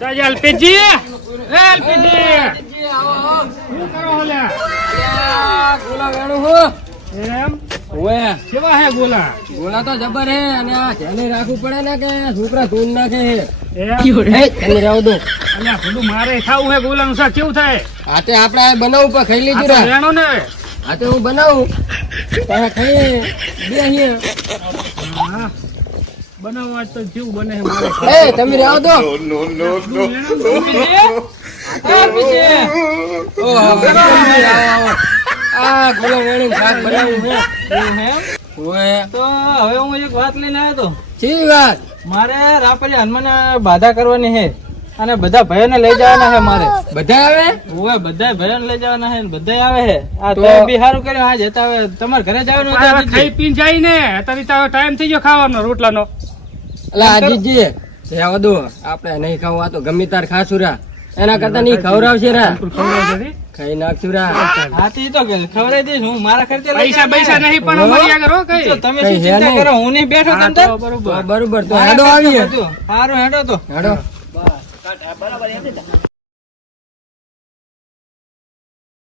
ચાલ પેજી શું કરો ઓલા ગોલા વેણું હો એમ ઓએ કેવા હે ગોલા ગોલા તો જબર હે અને આ ધ્યાને રાખવું પડે ને કે છોકરા ધૂન નાખે હે એમ હે તને રાવ દો અલ્યા બધું મારે ખાવું હે ગોલાનું શાક કેવું થાય આતે આપણે આ બનાવું પણ ખાઈ આ લીધું તો રા વેણો ને આતે હું બનાવું તમે ખાઈએ બે અહીંયા હા બનાવો આજ તો જેવું બને છે મારે એ તમે રાવ દો આ ગોલા વેણું શાક બનાવું હે ઓએ તો હવે હું એક વાત લઈને આવ્યો તો ચી વાત મારે રાપરી હનુમાન બાધા કરવાની છે અને બધા ભાઈઓને લઈ જવાના છે મારે બધા આવે ઓવે બધા ભાઈઓને લઈ જવાના છે બધા આવે છે આ તો- તો બી સારું કર્યું આ જતા હવે તમારે ઘરે જવાનું હતું હવે આજે ખાઈ પીને જાય ને અત્યારે તો ટાઈમ થઈ ગયો ખાવાનો રોટલાનો અલા આજીજી રાવ દો આપણે નહીં ખાવું આ તો ગમે તાર ખાશું રા એના કરતા નહીં ખવડાવશે રા ખાઈ નાખશું રા હાથી તો ખવડાવી દઈશ હું મારા ખર્ચે લઈ પૈસા જવાનો. પૈસા નહીં પણ મળ્યા કરો કઈ તો તમે કઈ શું હે ચિંતા નહીં. કરો હું નહીં બેઠો હા, તમ તો તાર. બરોબર બરોબર તો મારા હેડો ખર્ચે આવીએ બધું. સારું હેડો તો હેડો